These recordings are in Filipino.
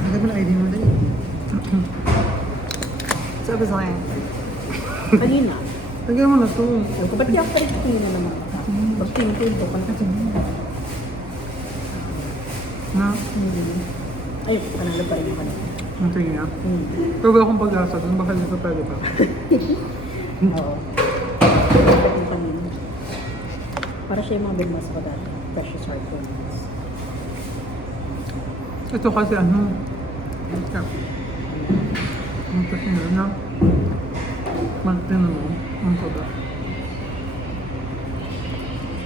Agad mo na ID mo din. Sabi sa akin. Kanina. Lagyan mo na to. Ba't di ako kanina naman? Ba't tingin ko pala kasi Na? ay, panalo pa rin ako na. Ang tingin niya. Pero wala akong pag-asa doon. Baka dito pwede pa. Oo. Yung kanina. Para siya yung mga bigmas ko dati. Precious heart ornaments. Ito kasi ano. Ang kasi na. Martin mo. Ang sada.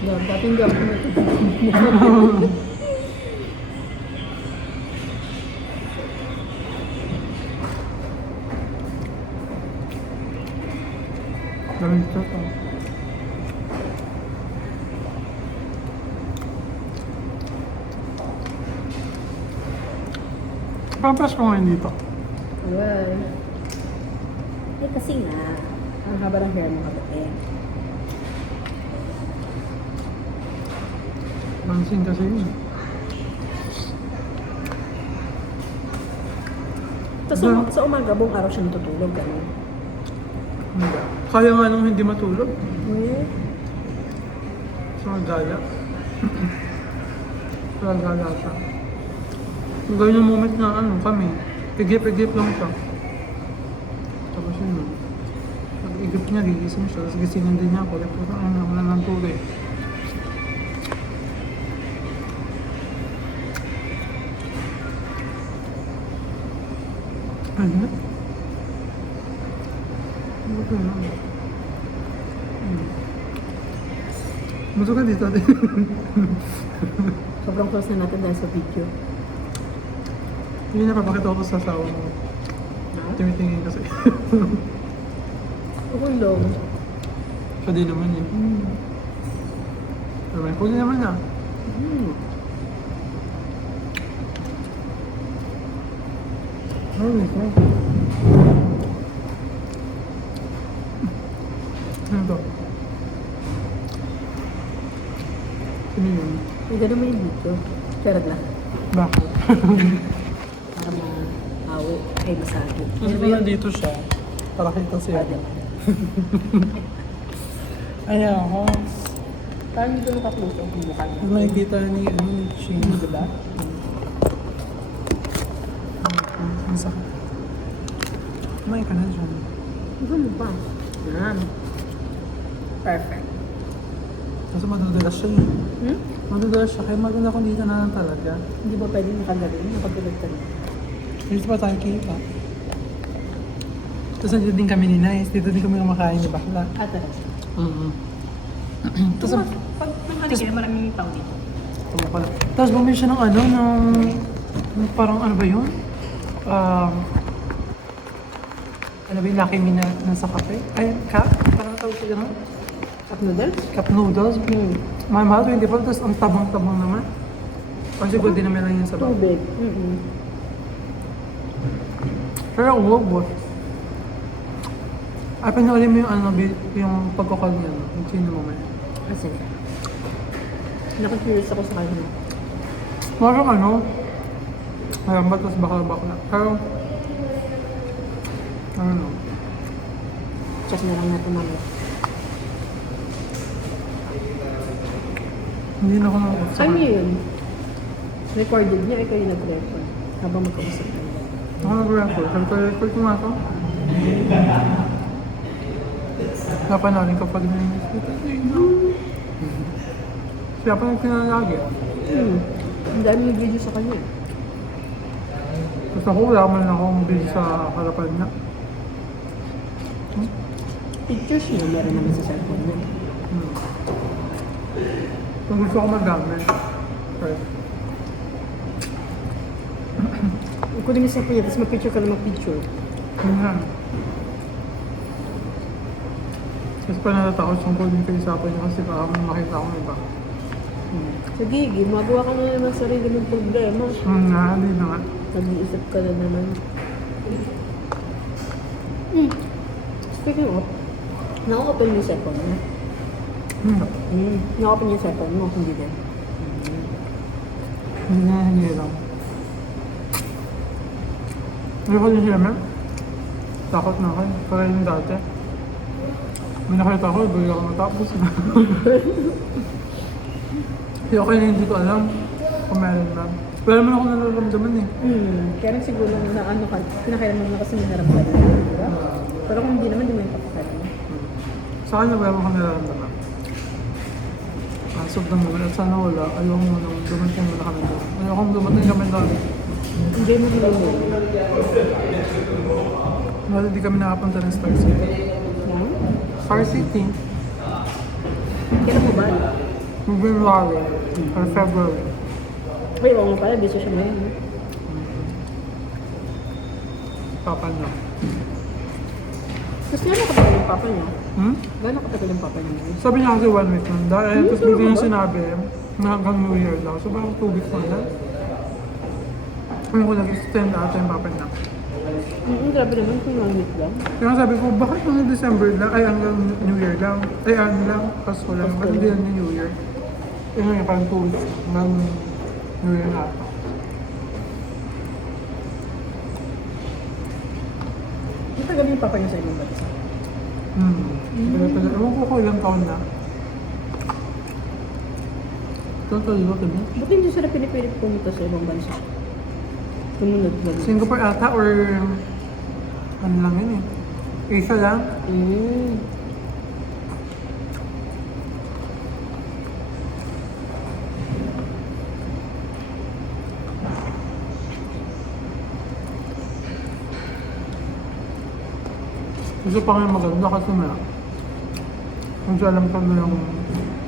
Dati hindi ako nito. Dami ito pa. Papas ko ngayon dito. Well, eh kasi nga, ang haba ng hair mo kapatid. Pansin kasi yun. Tapos sa umaga, buong araw siya natutulog, gano'n. Hindi. Kaya nga nung hindi matulog. So, gala. So, gala siya. Yung gawin yung moment na ano kami, igip-igip lang siya. Tapos yun. Pag-igip niya, gigising siya. Tapos gisingin din niya ako. Tapos ano, wala nang tulog. Ano? Buto na. Buto ka dito din. Sobrang close na natin dahil sa video. Hindi na papakita ko sa asawa mo. Tumitingin kasi. Okay lang. Siya din naman yun. Pero may huli naman na. Ano to? Sino yun? May gano'n mo yung video. Pero na. Bakit? Para ma-awi. Ay, masagi. Kasi pala dito siya. Para kita siya. Ay ako. Parang hindi ko nakakluto ang mukha niya. Kung nakikita ni Shane, diba? Ang sakit. Kumain ka na dyan. Ganun ba? Yan. Perfect. Kasi madudulas siya eh. Madudulas siya. Kaya maganda kung dito na lang talaga. Hindi ba pwedeng nakagaling? Nakagulog ka na. Dito pa tayo kita. Tapos nandito din kami ni Nice. Dito din kami kumakain ni Bakla. Talaga. Tapos, Pag nakaligay, maraming tao dito. tapos bumili siya ng ano, ng parang ano ba yun? Ano ba yung Lucky Me na nasa kape? Ay, cup? Parang tawag siya gano'n? Cup noodles? Cup noodles. Mahal 24, tapos ang tabang-tabang naman. Kasi good din naman lang yun sa bawah. Tubig. Pero ang ubos. Ay, pinuli mo yung ano, yung pagkakal niya, no? Yung sino mo man. Kasi, nakakurious ako sa kanya. Parang ano, malambat, tapos bakla-bakla. Pero, ano, Check na lang natin mamaya. hindi na ako nakakot sa Ano yun? Recorded niya, ikaw yung nag-record. Habang magkausap tayo. Ako nag-record. Record ko nga ako. Napanarin kapag nainis ko. Siya pa nagkinalagi. Ang dami yung video sa kanya. Tapos ako, wala man akong video sa harapan niya. Pictures niya, meron naman sa cellphone niya. Kung gusto ko magamit. Okay. Kunin yung cellphone niya, tapos mag-picture ka na mag-picture. Yun nga. Kasi pa natatakot yung kunin ko yung sapo niya kasi baka may makita akong iba. Sige, gumagawa ka na naman sarili ng problema. Hindi na nga. Nag-iisip ka na naman. Speaking of, na-open mo yung cellphone niya. Na-open yung cellphone mo, hindi din. Hindi na hinihiram. Ayoko din siya, man. Takot na ako. Kaya yung dati. May nakita ko, bigla ako matapos. Hindi okay na hindi ko alam kung meron lang. Wala naman ako nararamdaman eh. Kaya rin siguro na ano ka, pinakailan mo na kasi may naramdaman. Diba? Pero kung hindi naman, di mo yung papakailan. Sa kanya wala akong nararamdaman. Sobrang naman at sana wala. Ayaw mo nang dumating mo na kami doon. Ayaw kong dumating kami doon. Enjoy mo din mo. Wala hindi kami nakapunta ng Star City. Yan? Star City? Kailan mo ba? February or February. Ay, oo nga pala, busy siya ngayon. Papa niya. Tapos gano'n katagal yung papa niya? Hmm? Gano'n katagal yung papa niya? Sabi niya kasi 1 week lang. Dahil tapos bigla niya sinabi na hanggang New Year daw. So parang 2 weeks lang lang. Kaya ko nag-extend ata yung papa niya. Grabe naman kung 1 week lang. Kaya sabi ko, bakit hanggang December lang? Ay hanggang New Year lang. Ay ano lang, Pasko lang. Ba't hindi lang yung New Year? Yun nga parang 2 weeks hanggang New Year na ata. Matagal yung papa niya sa ibang bansa. Ewan ko kung ilang taon na. Total, what a bit? Buti hindi sila pinipilit pumunta sa ibang bansa. Tumunod lang. Singapore ata or ano lang yun eh. Isa lang. Gusto pa nga maganda kasi na kung siya alam ko na yung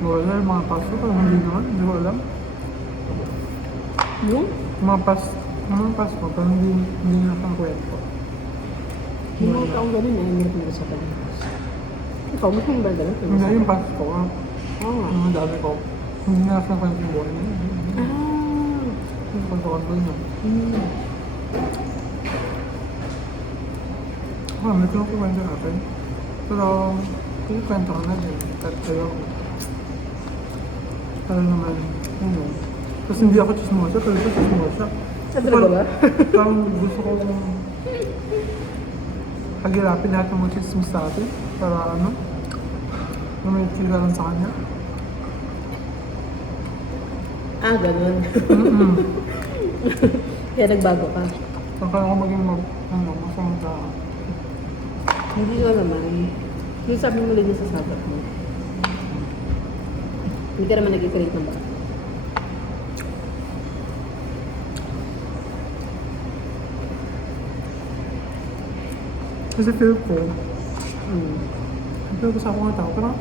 wala yung mga pasto pero hindi naman, hindi ko alam. Yung? Mga pasto pero hindi na kang kwento. Yung mga taong ganun eh, meron na sa Pilipinas. Ikaw, mo kung ba ganun? Hindi yung pasto ko. Oo. Ang dami ko. Hindi na kang kwento yung buhay niya. Hindi ko kwento niya. May kinukwento natin. Pero, kinukwento ko na din. At ayaw ko. Para naman, ano. Tapos hindi ako chismosa, pero ito chismosa. Talaga ba? Parang gusto ko pag-irapin lahat ng mga chismis sa atin. Para ano, na may kilala sa kanya. Ganun. Kaya nagbago ka. Kaya ako maging masamang tao. Hindi ko naman. Yung sabi mo lang sa sabat mo. Hindi ka naman nag-create ng baka. Kasi feel ko sa ako ng tao, parang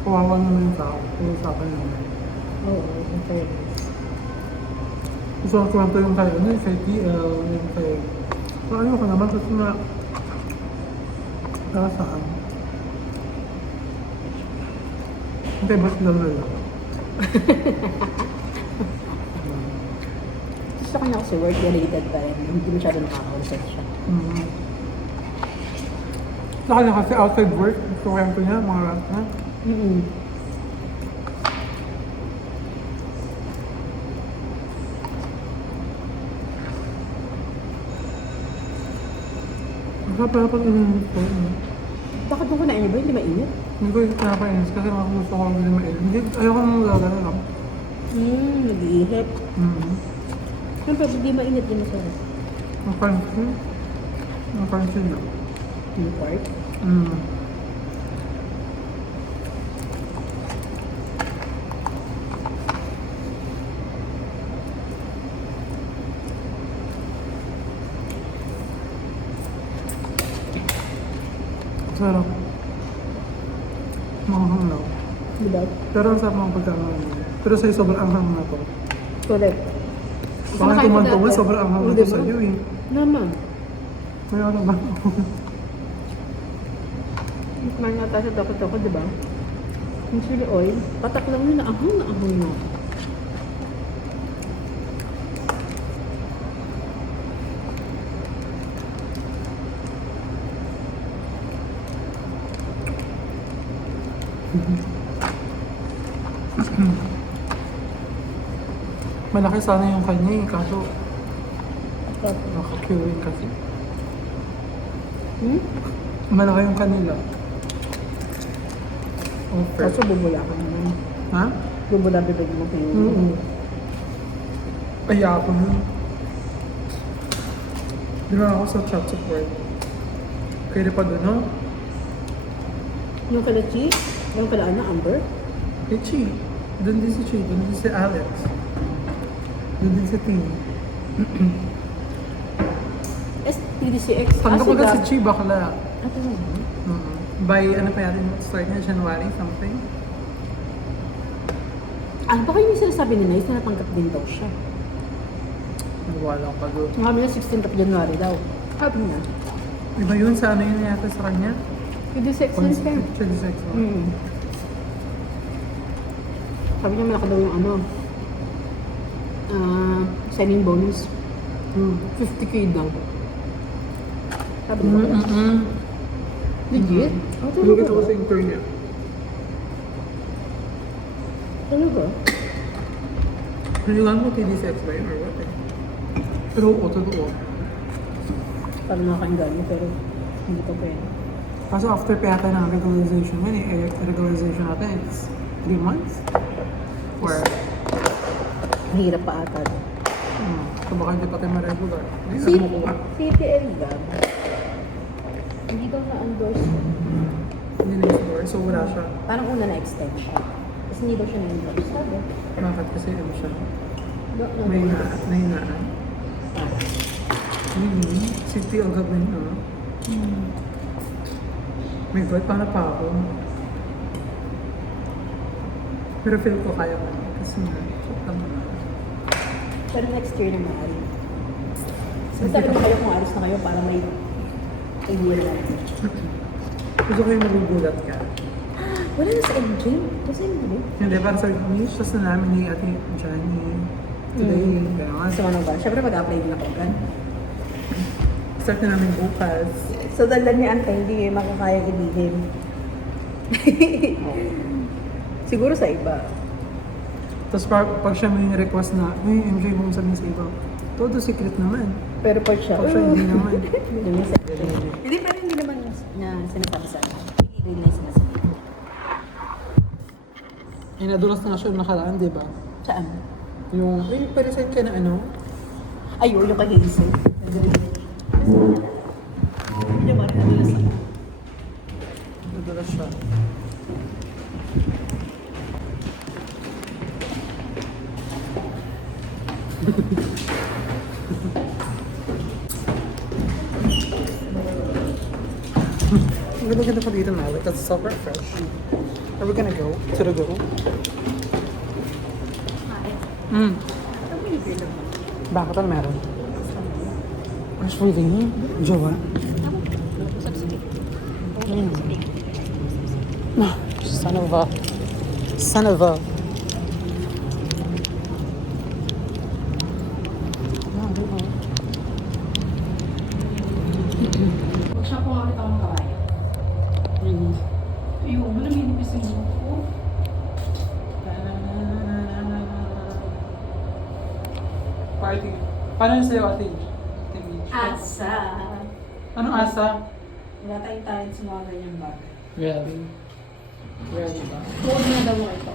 kawawa naman yung tao. Yung sa akin naman. Oo, in fairness. Gusto ko kwento yung kay, yung kay TL, yung kay... Pero ayoko naman kasi na... Para saan? Hindi, ba't lang lang? Sa kanya kasi work-related pa rin. Hindi masyado nakaka-consent siya. Sa kanya kasi outside work, gusto ko kwento niya, mga rat na. Masarap pala pag ininit ko. Bakit mo ko nainit ba? Hindi mainit? Hindi ko yung pinapainis kasi mga gusto ko hindi mainit. Hindi, ayoko nang gagano lang. Nag-iihip. Siyempre, hindi mainit din masarap. Ang crunchy. Ang crunchy na. Yung pork. Sarap. Manghang lang. Diba? Pero ang sarap mga pagkain. Pero sa'yo sobrang anghang na to. Correct. Bakit tumantungan sobrang anghang na to sa'yo eh. Naman. May ano ba? Kumain nga tayo sa toko-toko, diba? Yung chili oil, patak lang yun, ahong na ahong na. Malaki sana yung kanya eh, kaso Tapos, naka-queuing kasi. hmm? Malaki yung kanila. Okay. Kaso bubula ka naman. Ha? Bubula bibig mo kayo. Kaya ako nun. Di ba ako sa chat support? Kaya pa doon, no? Yung kala Chi? Yung kala ano, Amber? Eh, Chi. Doon din si Chi. Doon din si Alex. Doon din si Ting. TDCX. Tanggap ko si Chi, bakla. Ito na ba? By, ano pa yata yung start niya? January something? Ano ba kayo yung sinasabi ni Nice na natanggap din daw siya? Wala pa doon. Ang kami na 16th of January daw. Sabi niya. Iba yun sa ano yun yata sa kanya? TDCX din siya. 26. Sabi niya malaki daw yung ano. Signing bonus. 50k daw. Sabi niya. Legit? Lugit ako sa internet. Ano ba? Hulugan mo TD6 ba yun or what eh? Pero oo, totoo. Parang nakakainggan pero hindi ko pwede. Kaso after pa yata ng regularization yun eh, regularization natin it's 3 months? Or, Ang hirap pa ata. so baka hindi pa tayo ma-regular. Hindi Si, na makuha. si PL Gab, hindi daw na-endorse. Hindi na yung so wala siya. Parang una na-extend siya. Kasi hindi daw siya na-endorse. Sabi. Bakit kasi ano siya? No, May nahinaan. Really? City ang gabin na. My God, paano pa ako? Pero feel ko kaya ko. Kasi nga, shit lang na. Pero next year na maaari. Basta rin kayo kung alis na kayo para may idea na. Gusto ko yung magugulat ka. Wala na sa endgame. Kasi hindi. Hindi, para sa news, just na namin ni Ate Johnny today. Gano'n. So ano ba? Siyempre mag-apply din ako agad. Start na namin bukas. So dahil ni Ante, hindi makakayang ibigin. Siguro sa iba. Tapos pag siya may request na, may MJ mo sabihin sa iba. Todo secret naman. Pero pag siya, Pag siya hindi naman. Hindi sa hindi pa rin hindi naman na sinasabi sa akin. Hindi rin na sinasabi. Eh, nadulas na nga siya nakaraan, di ba? Saan? Yung, pa-resign ka na ano? Ayun, yung kag-iisip. Hindi mo rin nadulas ako. Nadulas siya. Ang ganda-ganda pa dito na. Like, that's super fresh. Are we gonna go? To the go? Bakit ano meron? Where's feeling? Jowa? Son of a... Son of a... Huwag siya pumamit ako ng kabayo. Ayun, mo naminipis yung buhok ko. Party. Paano yung sa'yo, ate? Asa. Anong asa? Wala tayong talent sa mga ganyang bagay. Really? Really ba? Huwag na daw mo ito.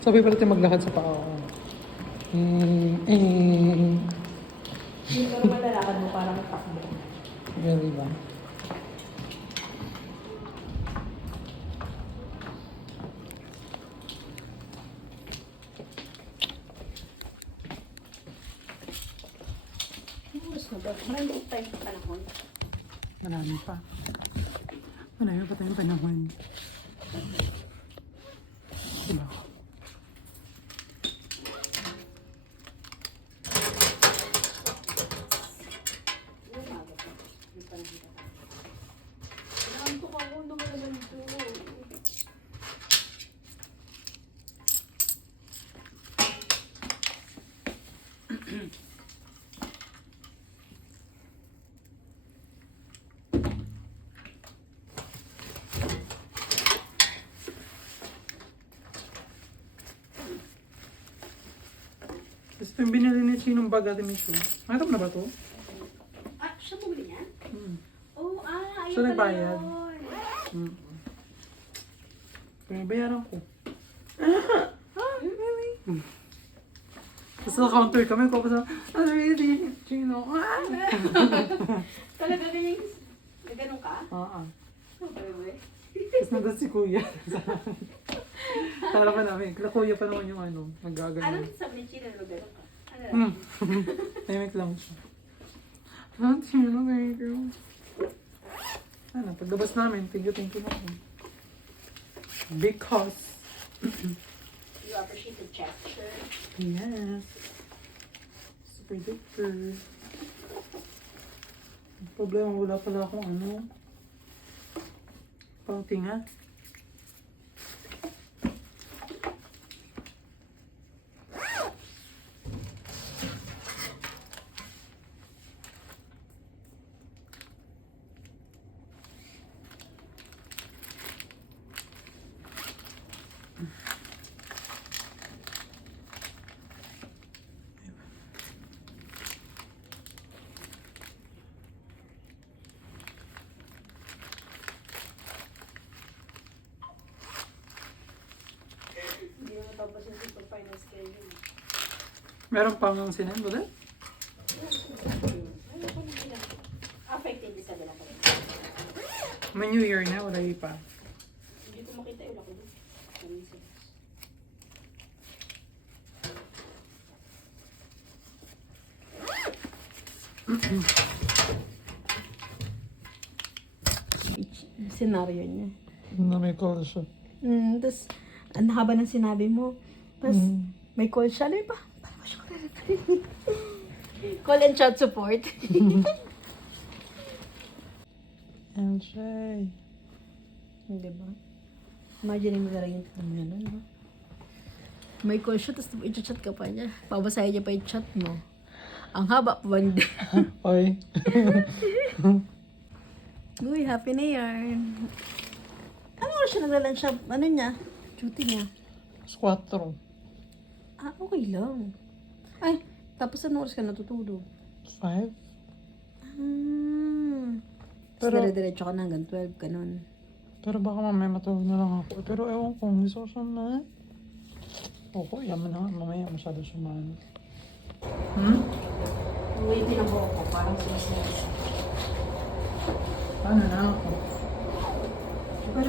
Sabi pala tayo maglakad sa paa ko. Hindi ka naman lalakad mo parang takbo. Really ba? Marami tayong panahon. Marami pa. Marami pa tayong panahon. Diba? Nantok ako, lumalaman ito. Yung binili ni Chinong bag Ate Micho. Nakita mo na ba to? Ah, siya bumili niya? Hmm. Oh, ayun Siya pala nagbayad. yun. Hmm. Pinabayaran ko. Hmm. Tapos na-counter kami ko sa ano really, Chino? Talaga ganyan, ganun ka? Oo. Oh, bebe. Tapos nandun si Kuya. Tara pa namin. Kila Kuya pa naman yung ano, naggagano. Anong sabi ni Chino na ganun ka? Ano lang? Hmm. Tahimik lang siya. Ah, Chino, thank you. Ano, paglabas namin, thank you naman. Because, You appreciate the gesture? yes, super duper. Ang problema, wala pala akong ano, pangtinga. Hindi mo tapos yung super final schedule. Meron pang sinend ulit? Affected isa dala ko rin. May New Year na, wala pa. Hindi ko makita yung lako doon. Kami sila. Senaryo niya. Na may call siya. Tapos, ang haba ng sinabi mo. Tapos, may call siya. Ano yun ba? Paano ba siya call and chat support. MJ. Hindi ba? Imagine mo na rin yung ano, no? May call siya, tapos i-chat ka pa niya. Pabasahin niya pa yung chat mo. Ang haba pa banda. Oy. Uy, happy na year. Ano oras siya naglalan siya? Ano niya? Duty niya. 4. Ah, okay lang. Ay, tapos ano oras ka natutulog? 5? Pero, Pero- dire-diretso ka na hanggang 12, ganun. Pero baka mamaya matulog na lang ako. Pero ewan ko, gusto ko siya na. Oo, yaman na nga. Mamaya masyado siya maano. Uy, pinabok ko, parang sumisis. Paano na ako? Pero